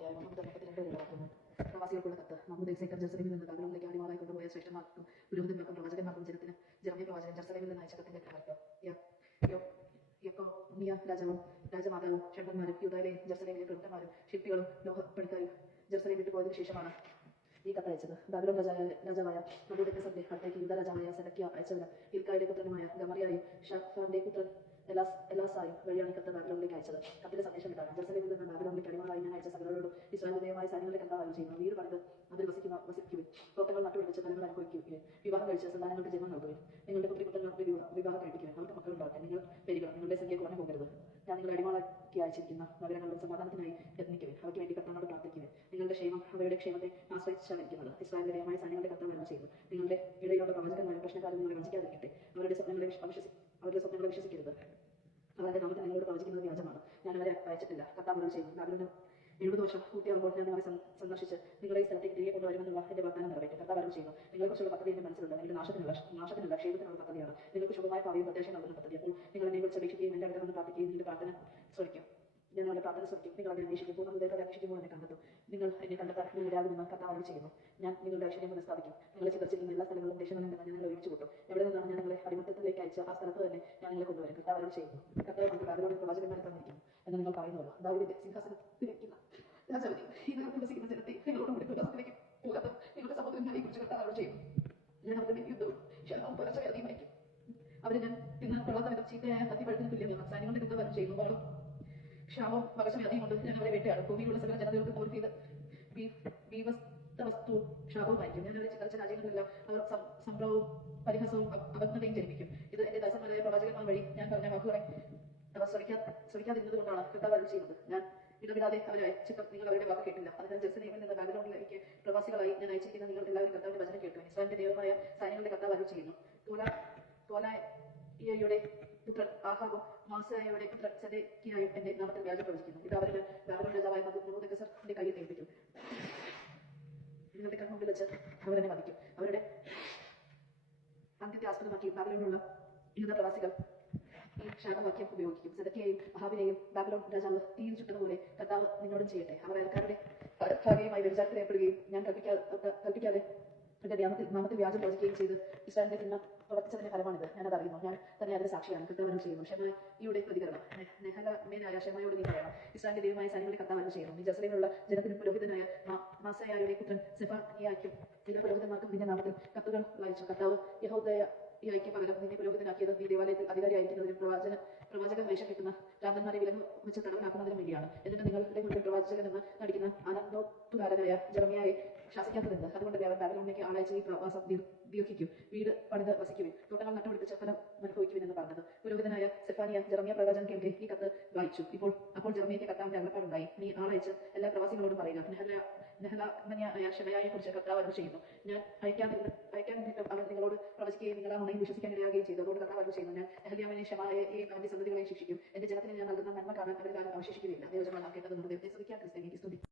അധ്യായം 132 വരെയുള്ള വാക്യങ്ങൾ. പ്രവാസികൾക്കുള്ള കത്ത്. മഹ്മൂദ് എക്സൈറ്റർ ജെറുസലേമിൽ നിന്ന് ബാബിലോണിലേക്ക് ആദ്യമായി കൊണ്ടുപോയ ശ്രേഷ്ഠന്മാർക്കും പുരോഹിതന്മാർക്കും പ്രവാചകന്മാർക്കും ജനത്തിന് ജെറമ്യാ പ്രവാചകൻ ജെറുസലേമിൽ നിന്ന് അയച്ച കത്തിന്റെ പകർപ്പ്. യെക്കൊന്യാ രാജാവും രാജമാതാവും ഷണ്ഡന്മാരും യൂദായിലെയും ജെറുസലേമിലെ പ്രഭുക്കന്മാരും ശില്പികളും ലോഹപ്പണിക്കാരും ജെറുസലേം വിട്ടുപോയതിനു ശേഷമാണ് ഈ കത്തയച്ചത്. ബാബിലോൺ രാജാവായ നബൂഖദ്നേസറിന്റെ അടുത്തേക്ക് യൂദാ രാജാവായ സെദെക്കിയാ അയച്ചവന് ഹിൽക്കായുടെ പുത്രനുമായ ഗമറിയായും ഷാഫാന്റെ പുത്രൻ എലാസായും വഴിയാണ് ഈ കത്ത് ബാബിലോണിലേക്ക് അയച്ചത്. കത്തിലെ സന്ദേശം ഇതാണ്: ജെറുസലേമിൽ നിന്ന് ബാബിലോണിലേക്ക് അടിമകളായി ഞാൻ അയച്ച സകലരോടും ഇസ്രായേൽ ദൈവമായ സൈന്യങ്ങളുടെ കർത്താവ് ചെയ്യുന്നു. വീട് പണിത് അതിൽ വസിക്കുവിൻ. തോട്ടങ്ങൾ നട്ടുപിടിച്ച് ഫലങ്ങൾ അനുഭവിക്കുവിൻ. വിവാഹം കഴിച്ച് സന്താനങ്ങൾക്ക് ജന്മം നൽകുവിൻ. നിങ്ങളുടെ പുത്രിപുത്രന്മാർക്ക് വിവാഹം കഴിപ്പിക്കുവിൻ. അവർക്ക് മക്കളുണ്ടാകട്ടെ. നിങ്ങൾ പെരുകണം. നിങ്ങളുടെ സംഖ്യ കുറഞ്ഞു പോകരുത്. ഞാൻ നിങ്ങളെ അടിമകളാക്കി അയച്ചിരിക്കുന്ന നഗരങ്ങളിൽ സമാധാനത്തിനായി യത്നിക്കുവിൻ. അവയ്ക്ക് വേണ്ടി കർത്താവിനോട് പ്രാർത്ഥിക്കുവിൻ. നിങ്ങളുടെ ക്ഷേമം അവയുടെ ക്ഷേമത്തെ ആശ്രയിച്ചായിരിക്കുന്നത്. ഇസ്രായേലിന്റെ ദൈവമായ സൈന്യങ്ങളുടെ കർത്താവ് അരുളി ചെയ്യുന്നു: നിങ്ങളുടെ ഇടയിലുള്ള പ്രവചകന്മാരും പ്രശ്നക്കാരും നിങ്ങളെ വഞ്ചിക്കാതിരിക്കട്ടെ. അവരുടെ സ്വപ്നങ്ങളെ വിശ്വസിക്കരുത്. അവരുടെ നാമത്തിൽ നിങ്ങളോട് പ്രവചിക്കുന്നത് വ്യാജമാണ്. ഞാൻ അവരെ അയച്ചിട്ടില്ല. കർത്താവ് അരുളി ചെയ്യുന്നു: ബാബിലോണിൽ 70 വർഷം പൂർത്തിയാകുമ്പോൾ ഞാൻ നിങ്ങളെ സന്ദർശിച്ച് നിങ്ങളെ ഈ സ്ഥലത്തേക്ക് തിരികെ കൊണ്ടുവരുമെന്നുള്ള എന്റെ വാഗ്ദാനം നിറവേറ്റും. കർത്താവ് അരുളി ചെയ്യുന്നു: നിങ്ങളെക്കുറിച്ചുള്ള പദ്ധതി എന്റെ മനസ്സിലുണ്ട്. നിങ്ങളുടെ നാശത്തിനല്ല ക്ഷേമത്തിനുള്ള പദ്ധതിയാണ്. നിങ്ങൾക്ക് ശുഭമായ ഭാവിയും പ്രത്യാശയും നൽകുന്ന പദ്ധതി. അപ്പോൾ നിങ്ങൾ എന്നെ വിളിച്ചപേക്ഷിക്കുകയും എന്റെ അടുത്ത് നിന്ന് പ്രാർത്ഥിക്കുകയും നിങ്ങളുടെ പ്രാർത്ഥന ശ്രമിക്കും. ഞാൻ നിങ്ങളുടെ പ്രാർത്ഥന ശ്രമിക്കും. നിങ്ങൾ എന്നെ അന്വേഷിക്കും. പൂർണ്ണ ഹൃദയത്തോടെ അന്വേഷിക്കുമ്പോൾ എന്നെ കണ്ടെത്തും. നിങ്ങൾ എന്നെ കണ്ടെത്താൻ ഞാൻ ഇടയാകുമെന്ന് കർത്താവ് അരുളി ചെയ്യുന്നു. ഞാൻ നിങ്ങളുടെ ഐശ്വര്യം പുനഃസ്ഥാപിക്കും. നിങ്ങളെ ചിതറിച്ചിരിക്കുന്ന എല്ലാ സ്ഥലങ്ങളിലും ദേശങ്ങളിൽ നിന്ന് ഞാൻ നിങ്ങളെ ഒഴിച്ചു കൂട്ടും. എവിടെ നിന്നാണ് ഞാൻ നിങ്ങളെ അടിമത്തത്തിലേക്ക് അയച്ച ആ സ്ഥലത്ത് തന്നെ ഞാൻ നിങ്ങളെ കൊണ്ടുവരും. കർത്താവ് അരുളി ചെയ്യുന്നു: കർത്താവ് നമുക്ക് ബാബിലോണിൽ പ്രവാചകന്മാരെ തന്നിരിക്കുന്നു എന്ന് നിങ്ങൾ പറയുന്നുവല്ലോ. ദാവീദിന്റെ സിംഹാസനത്തിലിരിക്കുന്ന രാജാവിനെ ഈ നഗരത്തിൽ വസിക്കുന്ന ജനത്തെ നിങ്ങളോട് കൂടി പ്രവാസത്തിലേക്ക് പോകാത്ത നിങ്ങളുടെ സഹോദരന്മാരെ കുറിച്ച് കർത്താവ് അരുളി ചെയ്യുന്നു: ഞാൻ അവരുടെ യുദ്ധവും ക്ഷേമവും പുലർച്ചയായി അയക്കും. അവരെ ഞാൻ തിന്നാൻ കൊള്ളാത്ത വിധം ചീത്തയായ അത്തിപ്പഴത്തിന് തുല്യമാണ്. സൈന്യങ്ങളുടെ കർത്താവ് അരുളി ചെയ്യുന്നു: വാളും ക്ഷാമവും പകർച്ചവ്യാധിയും കൊണ്ട് ഞാൻ അവരെ വേട്ടയാടും. ഭൂമിയിലുള്ള സകല ജനതകൾക്ക് ഭീവസ്തവസ്തുവും ക്ഷാമവുമായിരിക്കും. ഞാൻ അവരെ ചിതറിച്ച രാജ്യങ്ങളിലെല്ലാം അവർ സംഭ്രമവും പരിഹസവും അപജ്ഞതയും ജനിപ്പിക്കും. ഇത് എന്റെ ദാസന്മാരായ പ്രവാചകന്മാർ വഴി ഞാൻ പറഞ്ഞ വാക്കുകളെ അവർ ശ്രമിക്കാതിരുന്നത് കൊണ്ടാണ് കർത്താവ് അരുളി ചെയ്യുന്നത്. ഞാൻ ഇടവിടാതെ അവരെ അയച്ചിട്ടും നിങ്ങൾ അവരുടെ വാക്ക് കേട്ടില്ല. അതിനാൽ ജെറുസലേമിൽ നിന്ന് ബാബിലോണിലേക്ക് പ്രവാസികളായി ഞാൻ അയച്ചിരിക്കുന്ന നിങ്ങൾ എല്ലാവരും കർത്താവിന്റെ വചനം കേൾക്കുവിൻ. ഇസ്രായേലിന്റെ ദൈവമായ സൈന്യങ്ങളുടെ കർത്താവ് അരുളി ചെയ്യുന്നു: തോലായിയുടെ പുത്രൻ ആഹാബും മാസായയുടെ പുത്രൻ സെദെക്കിയായും എന്റെ നാമത്തിൽ വ്യാജം പ്രവചിക്കുന്നു. ഇത് അവരുടെ ബാബിലോൺ രാജാവായ നബൂഖദ്നേസറിന്റെ കയ്യിൽ ഏൽപ്പിക്കും. നിങ്ങളുടെ കൺമുമ്പിൽ വെച്ച് അവരെന്നെ വധിക്കും. അവരുടെ അന്ത്യത്തെ ആസ്പദമാക്കി ബാബിലോണിലുള്ള യൂദാ പ്രവാസികൾ ഈ ശാപവാക്യം ഉപയോഗിക്കും: സെദെക്കിയെയും അഹാബിനെയും ബാബിലോൺ രാജാവ് തീയിൽ ചുട്ടതുപോലെ കർത്താവ് നിന്നോടും ചെയ്യട്ടെ. അവർ അയൽക്കാരുടെ ഭാര്യയുമായി വ്യഭിചാരത്തിൽ ഏർപ്പെടുകയും ഞാൻ കൽപ്പിക്കാതെ എന്റെ നാമത്തിൽ വ്യാജം പ്രവചിക്കുകയും ചെയ്ത് ഇസ്രായേലിന്റെ തിന്മ പ്രവർത്തിച്ചതിന്റെ ഫലമാണിത്. ഞാനത് അറിയുന്നു. ഞാൻ തന്നെ അതിന്റെ സാക്ഷിയാണ്. കർത്താവ് അരുളി ചെയ്യുന്നു. ഷെമായിയുടെ പ്രതികരണം. നെഹലമേനായ ഷെമായിയോട് നീ പറയണം: ഇസ്രായേലിന്റെ ദൈവമായ സൈന്യങ്ങളുടെ കർത്താവ് അരുളി ചെയ്യുന്നു: നീ ജെറുസലേമിലുള്ള ജനത്തിനും പുരോഹിതനായ മാസായയുടെ പുത്രൻ സെഫാനിയായ്ക്കും എല്ലാ പുരോഹിതന്മാർക്കും നിന്റെ നാമത്തിൽ കത്തുകൾ വായിച്ചു. കർത്താവ് യഹോവയായ്ക്ക് പകരം നിന്നെ പുരോഹിതനാക്കിയത് നീ ദേവാലയത്തിൽ അധികാരിയായിരിക്കുന്നതിനും പ്രവാചകൻ വേഷം കെട്ടുന്ന ഭ്രാന്തന്മാരെ വിലങ്ങ് വെച്ച് തടവിലാക്കുന്നതിനും വേണ്ടിയാണ്. എന്നിട്ട് നിങ്ങളുടെ മുന്നിൽ പ്രവാചകനെന്ന് നടിക്കുന്ന അനന്തോത്തുകാരനായ ജെറമ്യായെ ശാസിക്കാത്തതെന്ത്? അതുകൊണ്ട് അവൻ ബാബിലോണിലേക്ക് ആളയച്ച് ഈ പ്രവാസം ദീർഘിക്കും. വീട് പണിത് വസിക്കുവിൻ. തോട്ടങ്ങൾ നട്ടുപിടിപ്പിച്ച് ഫലം അനുഭവിക്കുവിൻ എന്ന് പറഞ്ഞത് പുരോഹിതനായ സെഫാനിയ ജെറമ്യാ പ്രവാചകൻ കേൾക്കെ ഈ കത്ത് വായിച്ചു. അപ്പോൾ ജെറമ്യായ്ക്ക് കർത്താവിന്റെ അരുളപ്പാടുണ്ടായി: നീ ആളയച്ച് എല്ലാ പ്രവാസികളോടും പറയുക, നെഹലമേനായ ഷെമായിയെ കുറിച്ച് കർത്താവ് അരുളി ചെയ്യുന്നു: ഞാൻ അയക്കാതിരുന്നിട്ടും അവൻ നിങ്ങളോട് പ്രവചിക്കുകയും നിങ്ങൾ ആ നുണയിൽ വിശ്വസിക്കാൻ ഇടയാകുകയും ചെയ്തു. അതുകൊണ്ട് കർത്താവ് അരുളി ചെയ്യുന്നു: ഞാൻ നെഹലമേനെയും ഷെമായെയും അവന്റെ സന്തതികളെയും ശിക്ഷിക്കും. എന്റെ ജനത്തിന് ഞാൻ നൽകുന്ന നന്മ കാണാൻ അവരിൽ ആരും അവശേഷിക്കുകയില്ല. ദൈവജനങ്ങൾ നാം കേട്ടത് നമ്മുടെ ദൈവത്തെ സ്തുതിക്കാം. ക്രിസ്തുവിനെ സ്തുതി.